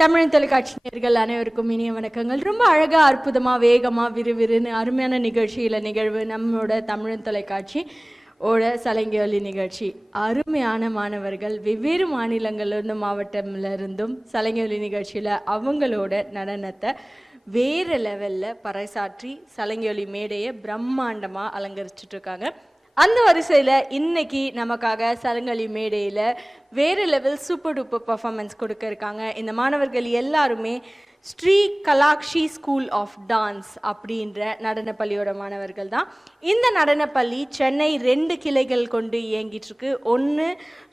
தமிழ் தொலைக்காட்சி நேயர்கள் அனைவருக்கும் இனிய வணக்கங்கள். ரொம்ப அழகாக, அற்புதமாக, வேகமாக, விறுவிறுன்னு அருமையான நிகழ்வு நம்மளோட தமிழ் தொலைக்காட்சி சலங்கை நிகழ்ச்சி. அருமையான மாணவர்கள் வெவ்வேறு மாநிலங்கள்லேருந்து மாவட்டம்லேருந்தும் சலங்கை நிகழ்ச்சியில் அவங்களோட நடனத்தை வேறு லெவலில் பறைசாற்றி சலங்கை மேடையை பிரம்மாண்டமாக அலங்கரிச்சிட்ருக்காங்க. அந்த வரிசையில் இன்னைக்கு நமக்காக சலங்கை மேடையில் வேறு லெவல் சூப்பர் டூப்பர் பர்ஃபார்மன்ஸ் கொடுக்க இருக்காங்க. இந்த மாணவர்கள் எல்லாருமே ஸ்ரீ கலாக்ஷி ஸ்கூல் ஆஃப் டான்ஸ் அப்படின்ற நடனப்பள்ளியோட மாணவர்கள் தான். இந்த நடனப்பள்ளி சென்னை 2 கிளைகள் கொண்டு இயங்கிட்டுருக்கு. ஒன்று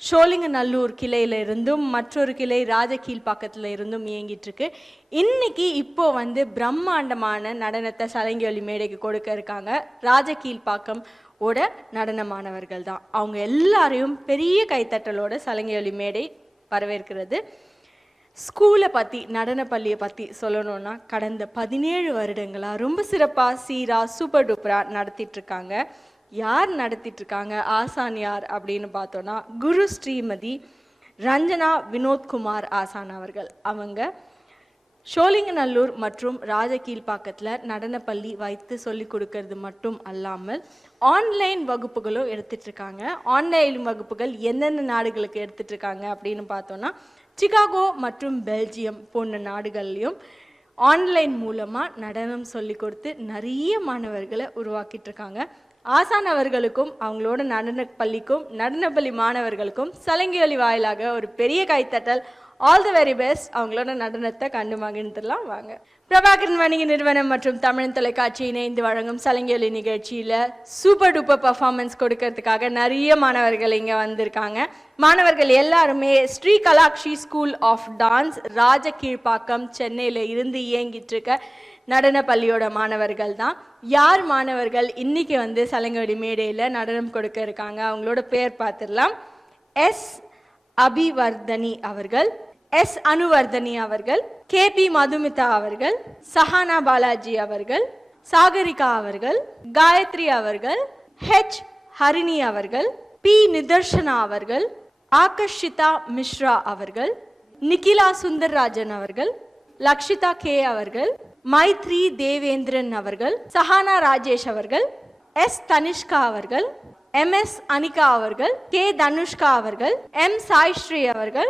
சோழிங்கநல்லூர் கிளையில் இருந்தும் மற்றொரு கிளை ராஜகீழ்பாக்கத்தில் இருந்தும் இயங்கிட்டுருக்கு. இன்னைக்கு இப்போ பிரம்மாண்டமான நடனத்தை சலங்கை மேடைக்கு கொடுக்க இருக்காங்க ராஜகீழ்பாக்கம் நடன மாணவர்கள் தான். அவங்க எல்லாரையும் பெரிய கைத்தட்டலோட சலங்கை மேடை வரவேற்கிறது. ஸ்கூலை பற்றி, நடனப்பள்ளியை பற்றி சொல்லணுன்னா கடந்த 17 வருடங்களாக ரொம்ப சிறப்பாக சீராக சூப்பர் டூப்பராக நடத்திட்டுருக்காங்க. யார் நடத்திட்டுருக்காங்க, ஆசான் யார் அப்படின்னு பார்த்தோன்னா குரு ஸ்ரீமதி ரஞ்சனா வினோத்குமார் ஆசான் அவர்கள். அவங்க சோழிங்கநல்லூர் மற்றும் ராஜகீழ்பாக்கத்தில் நடனப்பள்ளி வைத்து சொல்லி கொடுக்கறது மட்டும் அல்லாமல் ஆன்லைன் வகுப்புகளும் எடுத்துட்ருக்காங்க. ஆன்லைன் வகுப்புகள் எந்தெந்த நாடுகளுக்கு எடுத்துட்ருக்காங்க அப்படின்னு பார்த்தோன்னா சிகாகோ மற்றும் பெல்ஜியம் போன்ற நாடுகள்லையும் ஆன்லைன் மூலமாக நடனம் சொல்லி கொடுத்து நிறைய மாணவர்களை உருவாக்கிட்டு இருக்காங்க. ஆசான் அவர்களுக்கும் அவங்களோட நடனப்பள்ளிக்கும் நடனப்பள்ளி மாணவர்களுக்கும் சலங்கை வாயிலாக ஒரு பெரிய கைத்தட்டல். All the very best. அவங்களோட நடனத்தை கண்டு மகிழ்ந்துடலாம் வாங்க. பிரபாகரன் வணிக நிறுவனம் மற்றும் தமிழ் தொலைக்காட்சி இணைந்து வழங்கும் சலங்கை நிகழ்ச்சியில் சூப்பர் டூப்பர் பர்ஃபார்மன்ஸ் கொடுக்கறதுக்காக நிறைய மாணவர்கள் இங்கே வந்திருக்காங்க. மாணவர்கள் எல்லாருமே Sri கலாக்ஷி school of dance Rajakilpakkam சென்னையில் இருந்து இயங்கிட்டு இருக்க நடனப்பள்ளியோட மாணவர்கள் தான். யார் மாணவர்கள் இன்னைக்கு சலங்கை மேடையில் நடனம் கொடுக்க இருக்காங்க, அவங்களோட பேர் பார்த்துடலாம். எஸ் அபிவர்தனி அவர்கள், எஸ் அனுவர்தனி அவர்கள், கேபி மதுமிதா அவர்கள், சஹானா பாலாஜி அவர்கள், சாகரிகா அவர்கள், காயத்ரி அவர்கள், ஹெச் ஹரிணி அவர்கள், பி நிதர்ஷனா அவர்கள், ஆகர்ஷிதா மிஸ்ரா அவர்கள், நிகிலா சுந்தர்ராஜன் அவர்கள், லக்ஷிதா கே அவர்கள், மைத்ரி தேவேந்திரன் அவர்கள், சஹானா ராஜேஷ் அவர்கள், எஸ் தனிஷ்கா அவர்கள், எம்எஸ் அனிகா அவர்கள், கே தனுஷ்கா அவர்கள், எம் சாய்ஸ்ரீ அவர்கள்,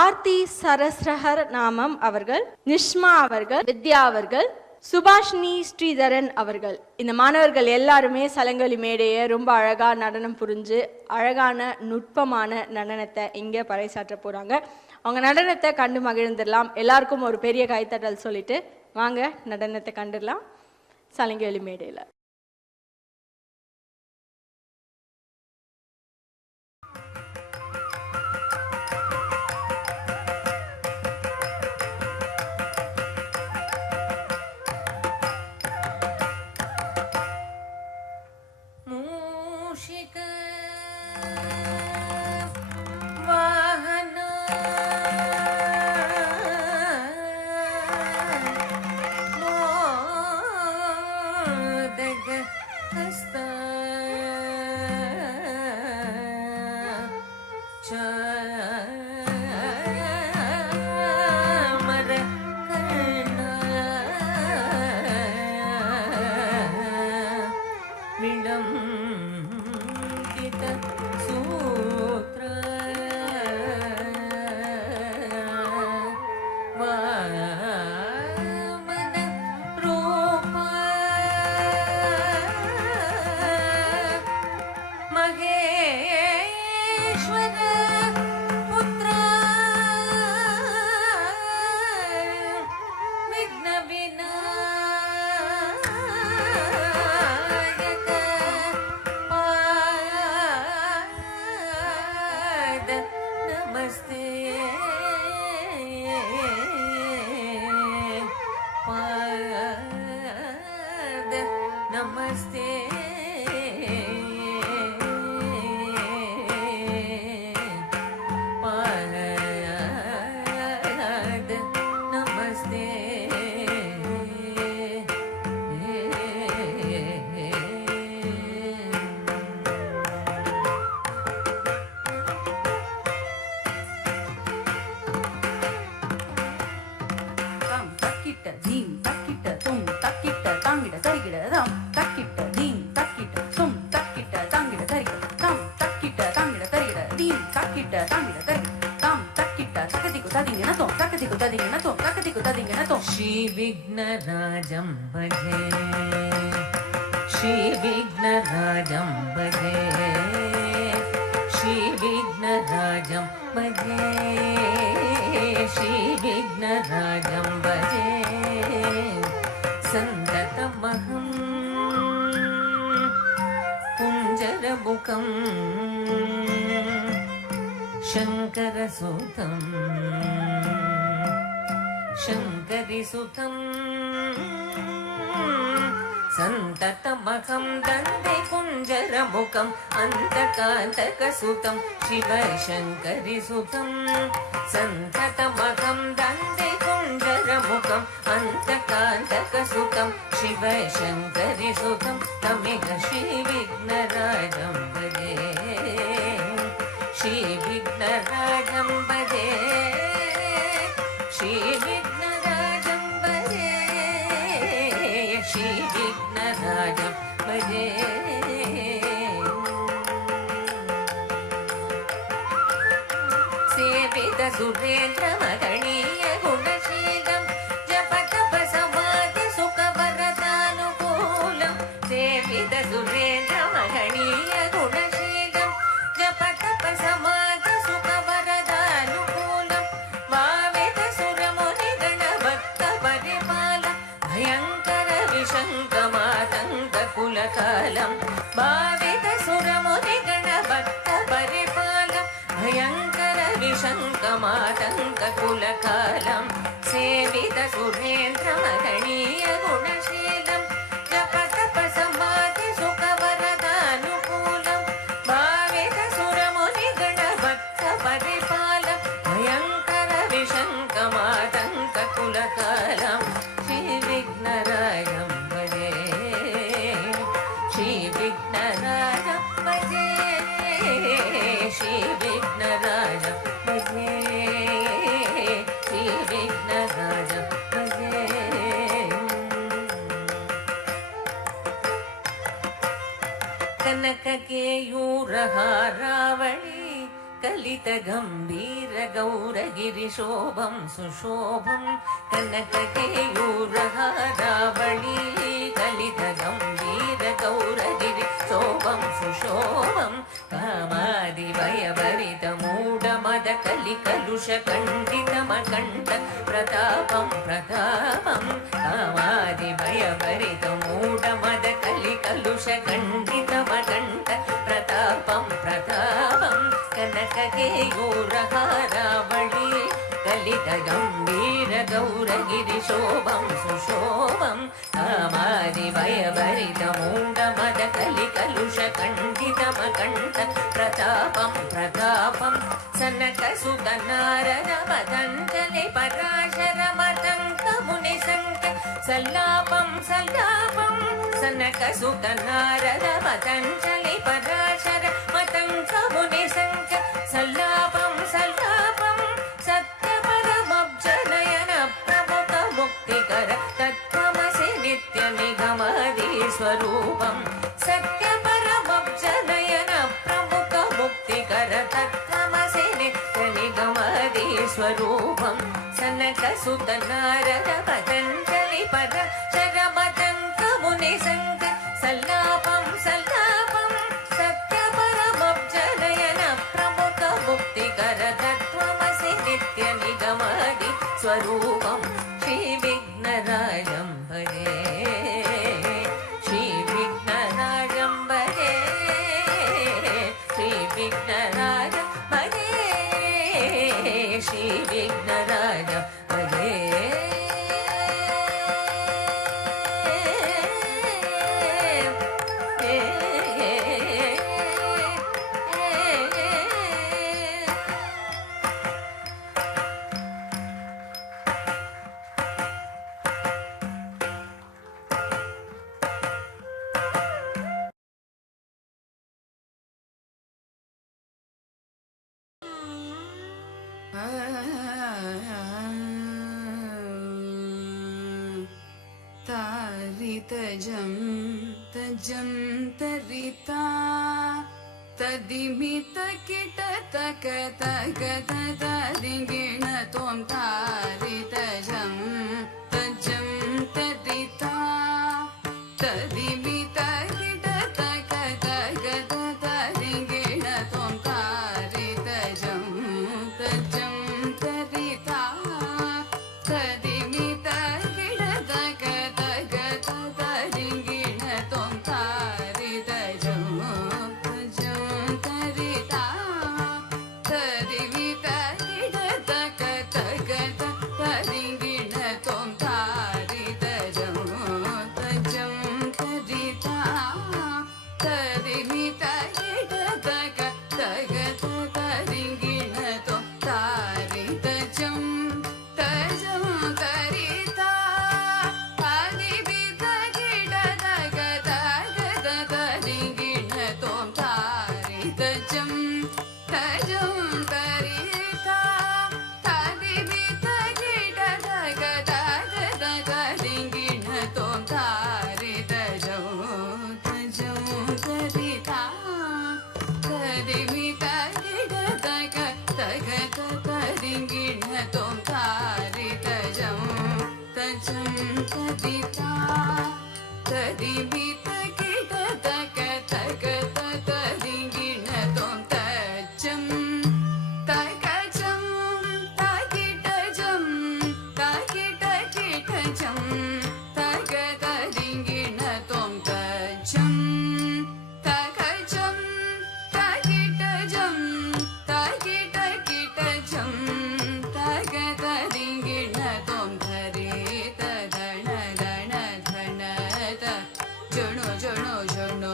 ஆர்த்தி சரஸ்ரஹர் நாமம் அவர்கள், நிஷ்மா அவர்கள், வித்யா அவர்கள், சுபாஷினி ஸ்ரீதரன் அவர்கள். இந்த மாணவர்கள் எல்லாருமே சலங்கை மேடையை ரொம்ப அழகாக நடனம் புரிஞ்சு அழகான நுட்பமான நடனத்தை இங்கே பறைசாற்ற போகிறாங்க. அவங்க நடனத்தை கண்டு மகிழ்ந்துடலாம். எல்லாருக்கும் ஒரு பெரிய கைத்தட்டல் சொல்லிட்டு வாங்க நடனத்தை கண்டுடலாம் சலங்கை மேடையில். Maheshwara ತಾಂಗಿಡ ತರಿ ತಾಂ ತಕ್ಕಿಟ್ಟ ತಕದಿಕು ತದಿಂಗಿನತೋ ತಕದಿಕು ತದಿಂಗಿನತೋ ತಕದಿಕು ತದಿಂಗಿನತೋ ಶ್ರೀ ವಿಘ್ನರಾಜಂ ಭಜೆ ಶ್ರೀ ವಿಘ್ನರಾಜಂ ಭಜೆ ಶ್ರೀ ವಿಘ್ನರಾಜಂ ಭಜೆ ಶ್ರೀ ವಿಘ್ನರಾಜಂ ಭಜೆ ಸಂತತಮಹಂ ಕುಂಜರಮುಖಂ ಶಂಕರಸುತಂ ಶಂಕರಿಸುತಂ ಸಂತತಮಹಂ ದಂದೆ ಕುಂಜರಮುಖಂ ಅಂತಕಾಂತಕಸುತಂ ಶಿವಶಂಕರಿಸುತಂ ಸಂತತಮಹಂ ದಂದೆ ಕುಂಜರಮುಖಂ ಅಂತಕಾಂತಕಸುತಂ ಶಿವಶಂಕರಿಸುತಂ ತಮಿಹ ಶ್ರೀ ವಿಘ್ನರಾಜಂ ಭಜೆ ಶ್ರೀ ವಿಘ್ನರಾಜಂ ಭಜೆ ಶ್ರೀ ವಿಘ್ನರಾಜಂ ಭಜೆ ಶ್ರೀ ವಿಘ್ನರಾಜಂ ಭಜೆ ಸೇವಿತ ಸುರೇಂದ್ರ ಮಹನೀಯ ಗುಣಶೀಲಂ ಜಪ ತಪ ಸಮಾಧಿ ಸುಖ ವರದಾನುಕೂಲಂ ಸೇವಿತ ಸುರೇಂದ್ರ ಮಹನೀಯ ಗುಣಶೀಲಂ ಜಪ ತಪ ಸಮಾಧಿ ಸುಖ ವರದಾನುಕೂಲಂ ಭಾವಿತ ಸುರಮುನಿ ಗಣ ಭಕ್ತ ಪರಿಪಾಲ ಭಯಂಕರ ವಿಶಂಕ ಮಾತಂಕ ಕುಲಕಾಲಂ ಭಾವಿತ ಸುರಮುನಿ ಗಣ ಭಕ್ತ ಪರಿಪಾಲ ಭಯಂಕರ ವಿಶಂಕ ಮಾತಂಕ ಕುಲಕಾಲಂ ಸೇವಿತ ಸುರೇಂದ್ರ ಮಹನೀಯ ಗುಣಶೀಲಂ ಜಪ ತಪ ಸಮಾಧಿ ಸುಖ ವರದಾನುಕೂಲಂ ಭಾವಿತ ಸುರಮುನಿ ಗಣ ಭಕ್ತ ಪರಿಪಾಲ ಭಯಂಕರ ವಿಶಂಕ ಮಾತಂಕ ಕುಲಕಾಲಂ ಶ್ರೀ ವಿಘ್ನರಾಜಂ ಭಜೆ ಶ್ರೀ ವಿಘ್ನರಾಜಂ ಭಜೆ ಶ್ರೀ ವಿಘ್ನರಾಜಂ ಭಜೆ ಶ್ರೀ ವಿಘ್ನರಾಜಂ ಭಜೆ ಕನಕ ಕೇಯೂರ ಹಾರಾವಳಿ ಕಲಿತ ಗಂಭೀರ ಗೌರಗಿರಿ ಶೋಭಂ ಸುಶೋಭಂ ಕನಕ ಕೇಯೂರ ಹಾರಾವಳಿ ಕಲಿತ ಗಂಭೀರ ಗೌರಗಿರಿ ಶೋಭಂ ಸುಶೋಭಂ ಕಾಮಾದಿ ಭಯಭರಿತ ಮೂಢ ಮದ ಕಲಿ ಕಲುಷ ಖಂಡಿತ ಮಕಂಠ ಪ್ರತಾಪಂ ಪ್ರತಾಪಂ ಕಾಮಾದಿ ಭಯಭರಿತ ಮೂಢ ಮದ ಕಲಿ ಕಲುಷ ಖಂಡಿತ ಮಕಂಠ ಪ್ರತಾಪಂ ಪ್ರತಾಪಂ ಕನಕ ಕೇಯೂರ ಹಾರಾವಳಿ ಕಲಿತ ಗಂಭೀರ ಗೌರಗಿರಿ ಶೋಭಂ ಸುಶೋಭಂ ಕಾಮಾದಿ ಭಯಭರಿತ ಮೂಢ ಮದ ಕಲಿ ಕಲುಷ ಖಂಡಿತ ಮಕಂಠ ಪ್ರತಾಪಂ ಪ್ರತಾಪಂ ಸನಕ ಸುತ ನಾರದ ಪತಂಜಲಿ ಪರಾಶರ ಮತಂಕ ಮುನಿ ಸಂಕ ಸಲ್ಲಾಪಂ ಸಲ್ಲಾಪಂ ಸನಕ ಸುತ ನಾರದ ಪತಂಜಲಿ ಪರಾಶರ ಮತಂಕ ಮುನಿ ಸಂಕ ಸಲ್ಲಾಪಂ ಸಲ್ಲಾಪಂ ಸತ್ಯ ಪರಮಬ್ಜನಯನ ಪ್ರಮುಖ ಮುಕ್ತಿಕರ ತತ್ವಮಸಿ ನಿತ್ಯ ನಿಗಮದಿ ಸ್ವರೂಪಂ ಸತ್ಯ ಪರಮಬ್ಜನಯನ ಪ್ರಮುಖ ಮುಕ್ತಿಕರ ತತ್ವಮಸಿ ನಿತ್ಯ ನಿಗಮದಿ ಸ್ವರೂಪಂ ಸನಕ ಸುತ ನಾರದ ಪತಂಜಲಿ ಪದ ಶರಮತಂಕ ಮುನಿ ಸಂಕ ಸಲ್ಲಾಪಂ ಸಲ್ಲಾಪಂ ಸತ್ಯ ಪರಮಬ್ಜನಯನ ಪ್ರಮುಖ ಮುಕ್ತಿಕರ ತತ್ವಮಸಿ ನಿತ್ಯ ನಿಗಮದಿ ಸ್ವರೂಪಂ ಶ್ರೀ ವಿಘ್ನರಾಜಂ ಭಜೆ ಶ್ರೀ ವಿಘ್ನರಾಜಂ ಭಜೆ ಶ್ರೀ ವಿಘ್ನರಾಜಂ ಭಜೆ ಶ್ರೀ ವಿಘ್ನರಾಜಂ ಭಜೆ तारितजं तजं तरिता ததிமித கிட தக தக ததிங்கிண தோம் தாரி தஜம் தஜம் ததிதா ததிமித கிட தக தக ததிங்கிண தோம் தாரி தஜம் தஜம் ததிதா ததிமித கிட தக தக ததிங்கிண தோம் தாரி தஜம் தஜம் ததிதா ததிமித கிட தக தக ததிங்கிண தோம் தாரி தஜம் தஜம் ததிதா ததிமித கிட தக தக ததிங்கிண தோம் தாரி தஜம் தஜம் தரிதா அதிபித கிட தக தக ததிங்கிண தோம் தாரி தஜம் தஜம் தரிதா அதிபித கிட தக தக ததிங்கிண தோம் தாரி தஜம் தஜம் தரிதா ததிமித கிட தக தக ததிங்கிண தோம் தாரி தஜம் தஜம் ததிதா ததிமித கிட தக தக ததிங்கிண தோம் தஜம் தகஜம் தகிடஜம் தகிட கிடஜம் தக ததிங்கிண தோம் தஜம் தகஜம் தகிடஜம் தகிட கிடஜம் தக ததிங்கிண தோம் தரி ததன தன தன த ஜணு ஜணு ஜணு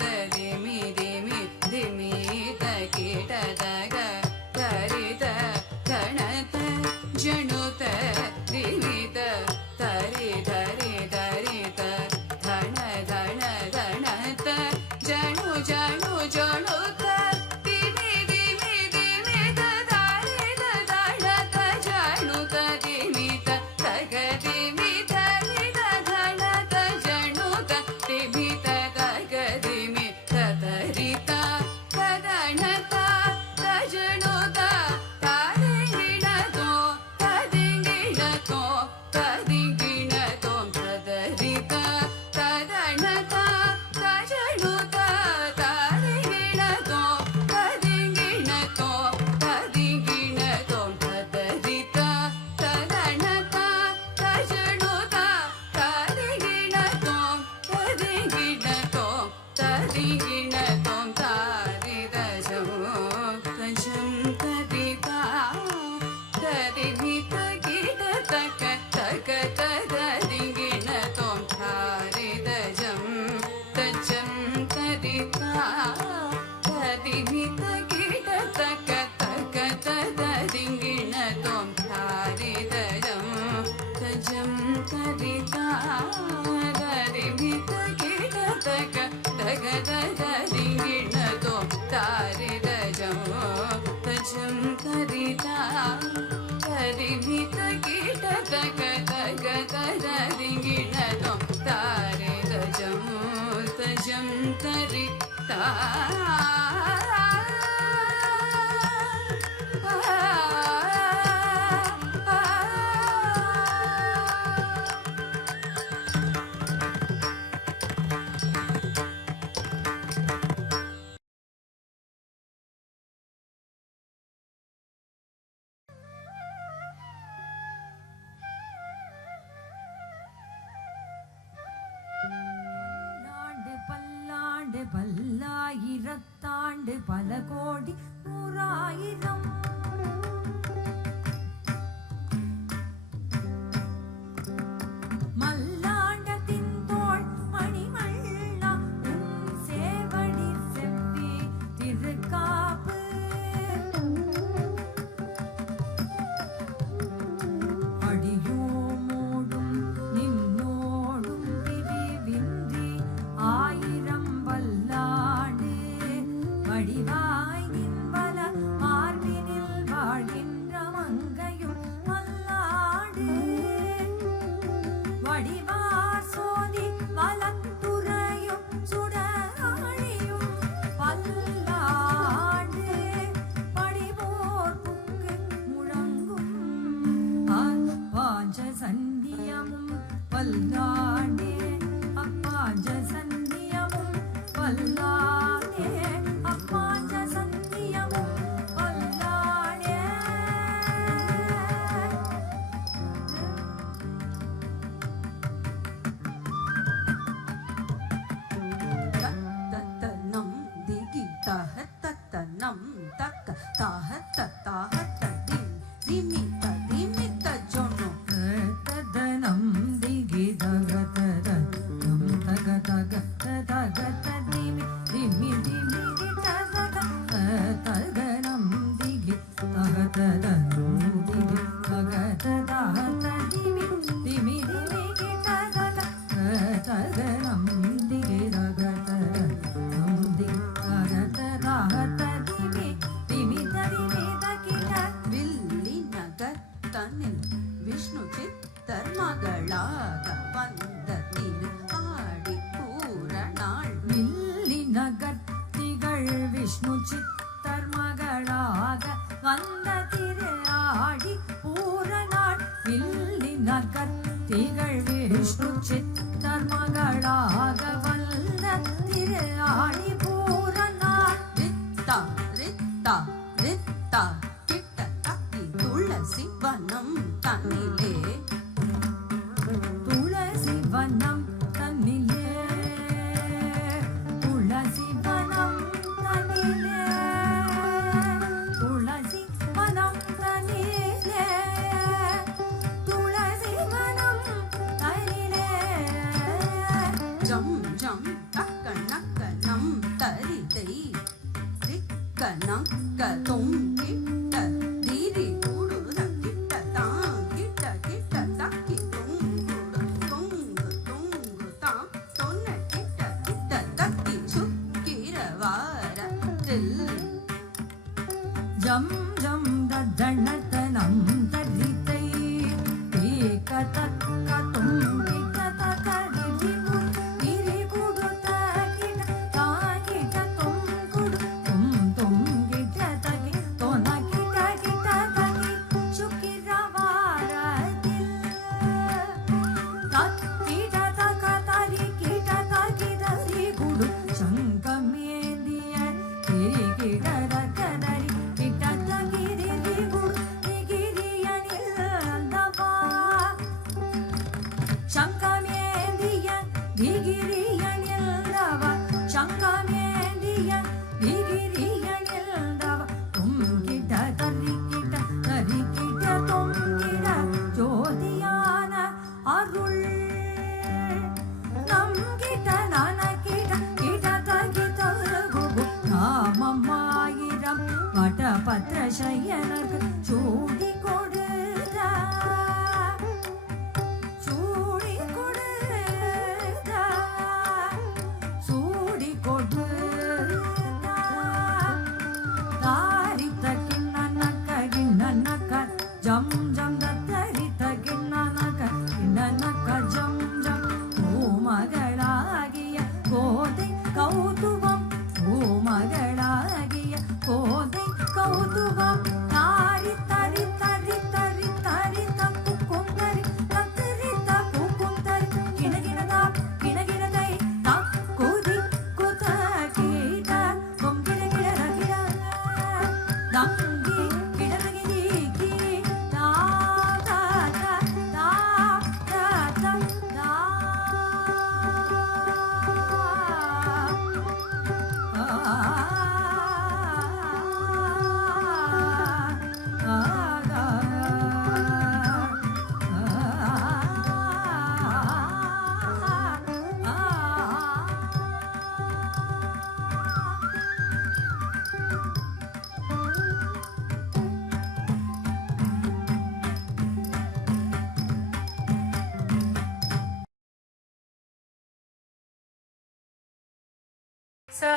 தரிமி திமி திமி தகிட தக தரி த தன த ஜணு த திமி த தரி தரி தரி த தன தன தன த ஜணு ஜணு ஜணு த திமி திமி திமி த தரி த தன த ஜணு த திமி த தக திமி தரி த தன த ஜணு த திமி த தக திமி த தரி த ததன த தஜணு த ததிங்கிண தோ ததிங்கிண தோ ததிங்கிண தோம் ததரி த ததன த தஜணு த ததிங்கிண தோ ததிங்கிண தோ ததிங்கிண தோம் ததரி த ததன த தஜணு த ததிங்கிண தோம் ததிங்கிண தோம் ததிங்கிண தோம் தாரி தஜம் தஜம் ததிதா ததிமித கிட தக தக ததிங்கிண தோம் தாரி தஜம் தஜம் ததிதா ததிமித கிட தக தக ததிங்கிண தோம் தாரி தஜம் தஜம் ததிதா ததிமித கிட தக தக ததிங்கிண தோம் தாரி தஜம் தஜம் ததிதா ததிமித கிட தக தக ததிங்கிண தோம் தாரி தஜம் தஜம் தரிதா பல்லாண்டு பல்லாண்டு பல்லாயிரத்தாண்டு பல கோடி நூறாயிரம் மல்லாண்டத்தின் தோள் மணிமல்லா உன் சேவடி செவ்வி திருக்காப்பு அடியோமோடும் நின்னோடும் பிரிவின்றி ஆயிரம் வல்லாண்டு வடிவாய் நின் வல வல்லானே அப்பாஞ்ச சந்தியமும் வல்லானே அப்பாஞ்ச சந்தியமும் வல்லானே தத்தனம் திகி தஹ தத்தனம் தக்க தாஹ தத்தாஹ ததிம் திமித்த திமித்த ஜொனு ததனம் திகி தகதத நம் தக தக தக ததிமி திமி திமி ததக ததனம் திகி தகதத நம் திகி தகதத ததிமி திமி திமி ததக ததனம் திகி தகதத நம் திகி தகதத ததிமி திமி திமி தகிட வில்லி நகர் தன்னில் விஷ்ணு சித்தர் மகளாக வந்த திரு ஆடி பூரணாள் வில்லி நகர்த்திகள் விஷ்ணு சித்தர் மகளாக வந்த திரு ஆடி பூரணாள் வில்லி நகர்த்திகள் விஷ்ணு சித்தர் மகளாக வந்த திரு ஆடி பூரணாள் ரித்தா ரித்தா ரித்தா கிட்ட தக்கி துளசி வனம் தன்னிலே துளசி வனம் தன்னிலே துளசி வனம் தன்னிலே துளசி வனம் தன்னிலே துளசி வனம் தன்னிலே ஜம் ஜம் தக்க நக்க நம் தரிதை ரிக்க நக்க தொங்கிட்ட தீரி கூடுத கிட்ட தான் கிட்ட கிட்ட தக்கி தொங்குடு தொங்கு தொங்கு தான் தொன்ன கிட்ட கிட்ட தக்கி சுக்கிர வாரத்தில் ஜம் ஜம் தணத்தனம் தரித்தை ஏகதக்க தும்பிக தகரிபு திரி குடுத கிட தாகிட தொங்குடு தொங்கிட தகி தொன கிட கிட தகி சுக்கிரவாரத்தில் தக்கிட தக தரி கிட தகி தரி குடு சங்கமேந்திய திரி கிட தகதரி கிட தகிரி குடு நிகிரியனில் அந்தவா சங்கமேந்திய திகிரியனில் சங்கமேந்திய திகிரியனில் தொங்கிட தரிக்கிட தரிக்கிட தொங்கிட ஜோதியான அருள் நம்கிட நனகிட கிட தகித குகு நாமமாயிரம் வடபத்ர சயனருக்கு சூடி கொடுத சூடி கொடுத சூடி கொடுத தாரித்த கிண்ணனக்க கிண்ணனக்க ஜம் ஜம் தரித்த கிண்ணனக்க கிண்ணனக்க ஜம் ஜம் ஓமகளாகிய கோதை கௌதுவம் ஓமகளாகிய கோதை கௌதுவம் தாரி தரி தரி தரி தரி தப்பு கொந்தரி தத்திரி தப்பு கொந்தரி கிணகிணதா கிணகிணதை தக்குதி குத கீட கொங்கிட கிட தங்கி கிடதகி கி தா தா தா தா தா தா தா sa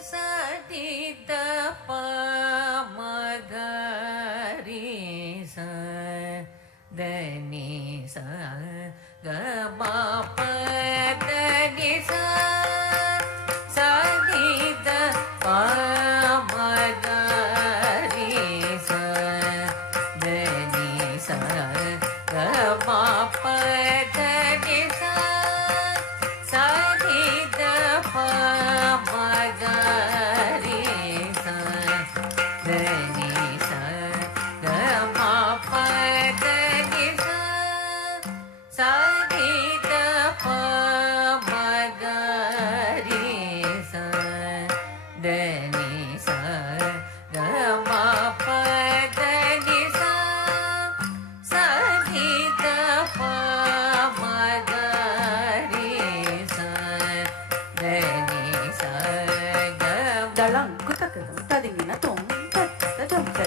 sa ti da pa ma ga ri sa da ni sa ga ma pa da ni sa sa ni da pa ma ga ri sa da ni sa ga ma pa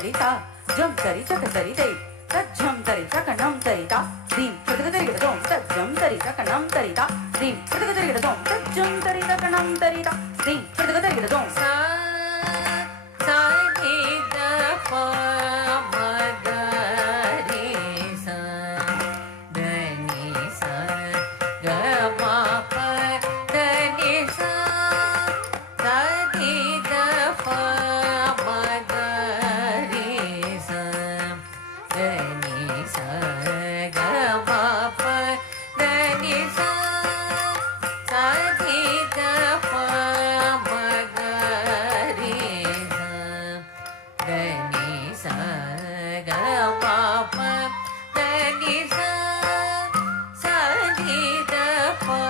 tari ta jam tari chaka tari dai ta jam tari chaka nam tari ta dim chaka tari ga dom ta jam tari chaka nam tari ta dim chaka tari ga dom ta jam tari chaka nam tari ta dim chaka tari ga dom sa sa ni da pa ma ga re sa da ni sa ga ma pa da ni sa sa ni da pa ma ga re sa da ni sa ga ma pa da ni sa sa ni da pa ma ga re sa da ni sa ga ma pa da ni sa sa ni da pa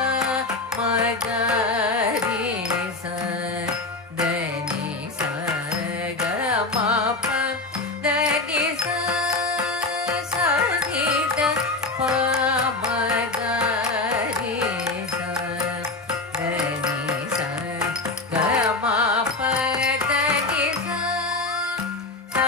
ma ga re sa da ni sa ga ma pa da ni sa sa ni da pa ma ga re sa da ni sa ga ma pa da ni sa sa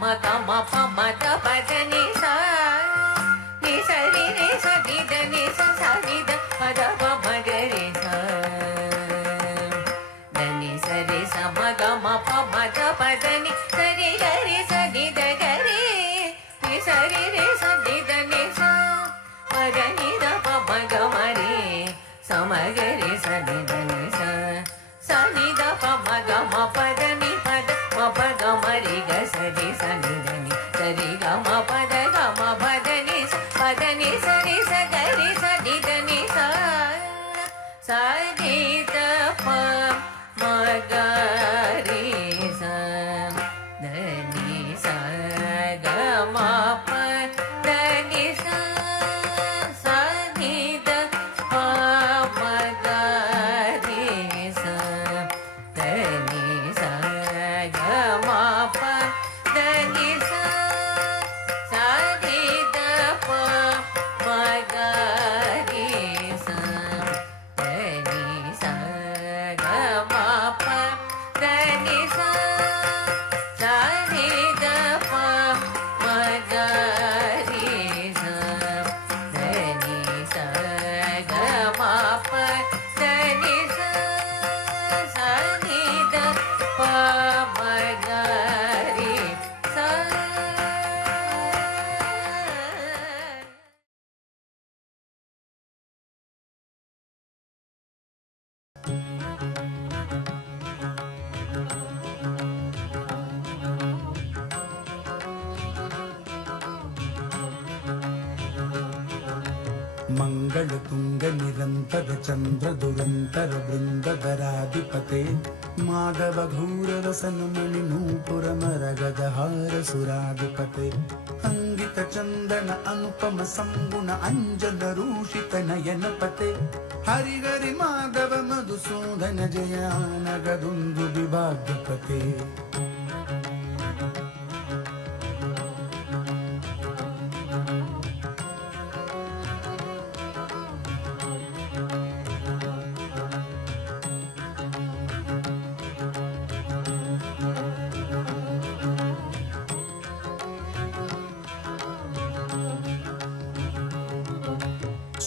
சம கம பம த பத நி சா நி சரி நி சதி த நி ச சதி த பத பம கரி சா த நி சரி சம கம பம த பத நி சரி கரி சதி த கரி நி சரி நி சதி த நி சா பத நி த பம கம ரி சம கரி சதி த நி சா சனி த பம கம பத நி பத மப கம ரி க சரி சனி த நி சரி கம பத கம பத நி ச பத நி சரி ச கரி சதி த நி சா சதி த ப ம க ரி ச த நி ச க ம ப த நி ச சதி த ப ம க ரி ச த நி ச க ம ப த நி ச சதி த ப ம க ரி ச த நி ச க ம ப த நி ச சதி த ப ம க ரி ச த நி ச க ம ப த நி ச சதி த ப ம க ரி ச. ಮಂಗಳ ತುಂಗ ನಿರಂತರ ಚಂದ್ರ ದುರಂತರ ಬೃಂದಧರಾಧಿಪತೆ ಮಾಧವ ಘೂರ ರಸನ ಮಣಿ ನೂಪುರ ಮರಗದ ಹಾರ ಸುರಾಧಿಪತೆ ಅಂಗಿತ ಚಂದನ ಅನುಪಮ ಸಂಗುಣ ಅಂಜನ ರೂಷಿತ ನಯನಪತೆ ಹರಿಗರಿ ಮಾಧವ ಮಧುಸೂದನ ಜಯಾನಗದುಂದು ವಿಭಾಗ್ಯಪತೆ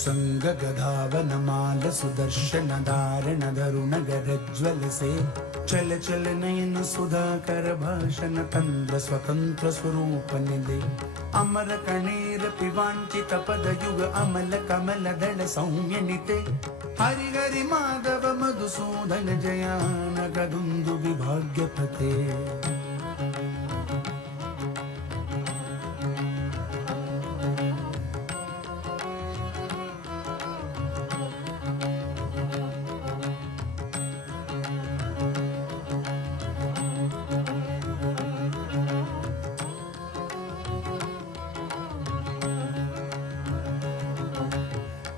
ಸಂಗ ಗಧಾವನ ಮಾಲ ಸುದರ್ಶನ ಧಾರಣ ಧರುಣ ಗರಜ್ವಲಸೆ ಚಲ ಚಲ ನಯನ ಸುಧಾಕರ ಭಾಷಣ ತಂದ್ರ ಸ್ವತಂತ್ರ ಸ್ವರೂಪ ನಿದೆ ಅಮರ ಕಣೇರ ಪಿವಾಂಚಿತ ಪದ ಯುಗ ಅಮಲ ಕಮಲ ದಳ ಸೌಮ್ಯ ನಿತೆ ಹರಿಹರಿ ಮಾಧವ ಮಧುಸೂದನ ಜಯಾನಗದುಂದು ವಿಭಾಗ್ಯಪತೆ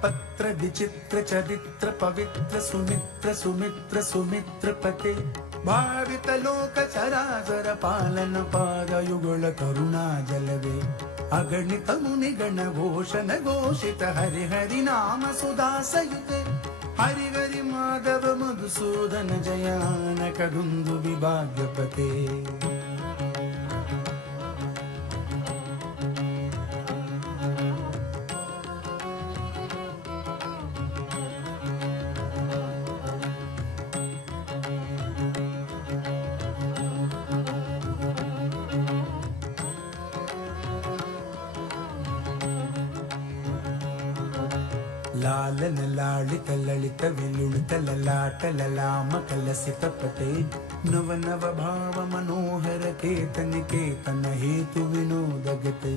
ಪತ್ರ ವಿಚಿತ್ರ ಚರಿತ್ರ ಪವಿತ್ರ ಸುಮಿತ್ರ ಸುಮಿತ್ರ ಸುಮಿತ್ರ ಪತೆ ಭಾವಿತ ಲೋಕ ಚರಾಚರ ಪಾಲನ ಪಾದಯುಗಳ ಕರುಣಾ ಜಲವೇ ಅಗಣಿತ ಮುನಿಗಣ ಘೋಷಣ ಘೋಷಿತ ಹರಿಹರಿ ನಾಮ ಸುಧಾಸಯುತೆ ಹರಿಹರಿ ಮಾಧವ ಮಧುಸೂದನ ಜಯಾನಕದುಂದು ವಿಭಾಗ್ಯಪತೆ ಲಾಲನ ಲಾಳಿತ ಲಳಿತ ವಿಲುಳಿತ ಲಲಾಟ ಲಲಾಮ ಕಲಸಿತ ಪತೆ ನವ ನವ ಭಾವ ಮನೋಹರ ಕೇತನ ಕೇತನ ಹೇತು ವಿನೋದಗತೆ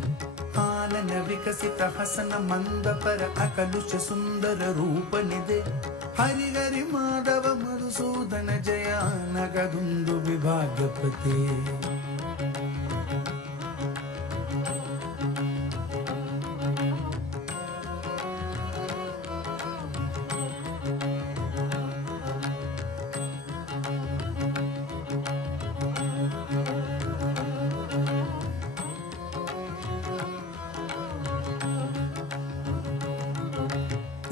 ಆನನ ವಿಕಸಿತ ಹಸನ ಮಂದ ಪರ ಅಕಲುಷ ಸುಂದರ ರೂಪನಿದೆ ಹರಿಹರಿ ಮಾಧವ ಮಧುಸೂದನ ಜಯಾನಗದುಂದು ವಿಭಾಗ್ಯಪತೆ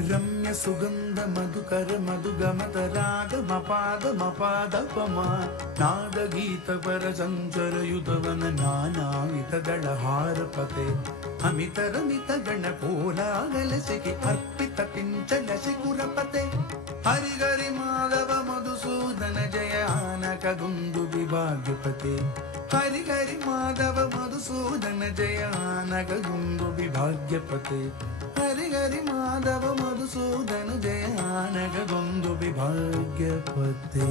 रम्य सुगंध मधुकर मधुगमत राग मपाद मपाद पमा नाद गीत पर संचर युतवन नानाविध गणहार पते अमित रमित गण कोलागलसिके अर्पित पिंचल शिकुरपते हरि हरि माधव मधुसूदन जय आनक गुंदु विभाग्यपते हरि हरि माधव मधुसूदन जय आनक गुंदु विभाग्यपते हरि हरि माधव मधुसूदन जय आनक गुंदु विभाग्यपते।